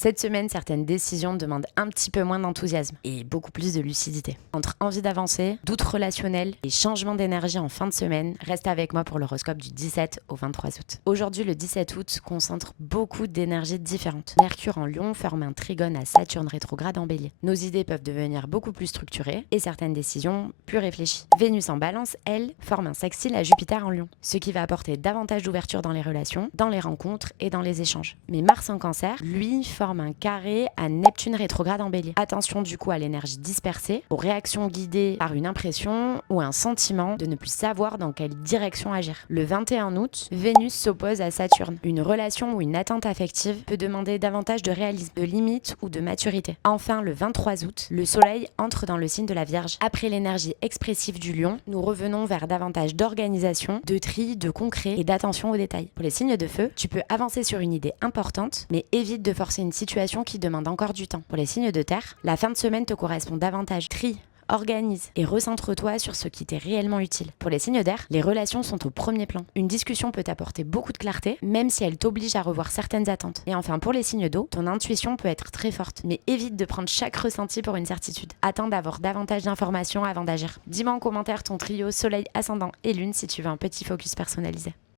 Cette semaine, certaines décisions demandent un petit peu moins d'enthousiasme et beaucoup plus de lucidité. Entre envie d'avancer, doute relationnel et changement d'énergie en fin de semaine, reste avec moi pour l'horoscope du 17 au 23 août. Aujourd'hui, le 17 août concentre beaucoup d'énergies différentes. Mercure en Lion forme un trigone à Saturne rétrograde en Bélier. Nos idées peuvent devenir beaucoup plus structurées et certaines décisions plus réfléchies. Vénus en Balance, elle, forme un sextile à Jupiter en Lion, ce qui va apporter davantage d'ouverture dans les relations, dans les rencontres et dans les échanges. Mais Mars en Cancer, lui, forme un carré à Neptune rétrograde en Bélier. Attention du coup à l'énergie dispersée, aux réactions guidées par une impression ou un sentiment de ne plus savoir dans quelle direction agir. Le 21 août, Vénus s'oppose à Saturne. Une relation ou une attente affective peut demander davantage de réalisme, de limite ou de maturité. Enfin, le 23 août, le Soleil entre dans le signe de la Vierge. Après l'énergie expressive du Lion, nous revenons vers davantage d'organisation, de tri, de concret et d'attention aux détails. Pour les signes de feu, tu peux avancer sur une idée importante, mais évite de forcer une situation qui demande encore du temps. Pour les signes de terre, la fin de semaine te correspond davantage. Tri, organise et recentre-toi sur ce qui t'est réellement utile. Pour les signes d'air, les relations sont au premier plan. Une discussion peut t'apporter beaucoup de clarté, même si elle t'oblige à revoir certaines attentes. Et enfin, pour les signes d'eau, ton intuition peut être très forte, mais évite de prendre chaque ressenti pour une certitude. Attends d'avoir davantage d'informations avant d'agir. Dis-moi en commentaire ton trio Soleil, Ascendant et Lune si tu veux un petit focus personnalisé.